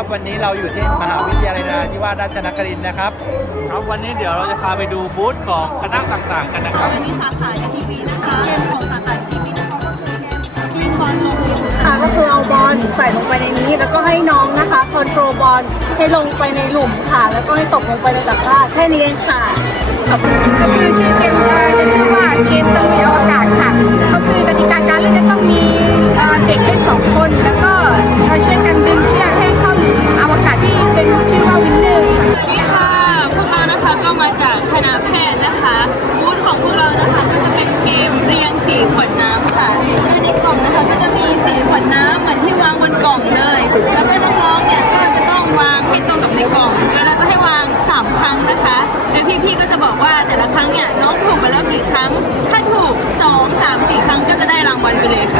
ครับวันนี้เราอยู่ที่มหาวิทยาลัยนราธิวาสราชนครินทร์นะครับ ครับวันนี้เดี๋ยวเราจะพาไปดูบูธของคณะต่างๆ กันนะครับอันนี้สาขาอย่างที่มีนะคะเกมของสาขาที่มีนะคะก็คือเกมที่บอลลงหลุมค่ะก็คือเอาบอลใส่ลงไปในนี้ แล้วก็ให้น้องนะคะคอนโทรลบอลให้ลงไปในหลุมค่ะ แล้วก็ให้ตกลงไปในตะกร้าแค่นี้เองค่ะก็คือชื่อเกมว่าจะชื่อว่าเกม ในกล่องแล้วเราจะให้วางสามครั้งนะคะแล้วพี่ๆก็จะบอกว่าแต่ละครั้งเนี่ยน้องถูกมาแล้วกี่ครั้ง ถ้าถูกสองสามสี่ครั้งก็จะได้รางวัลไปเลยค่ะ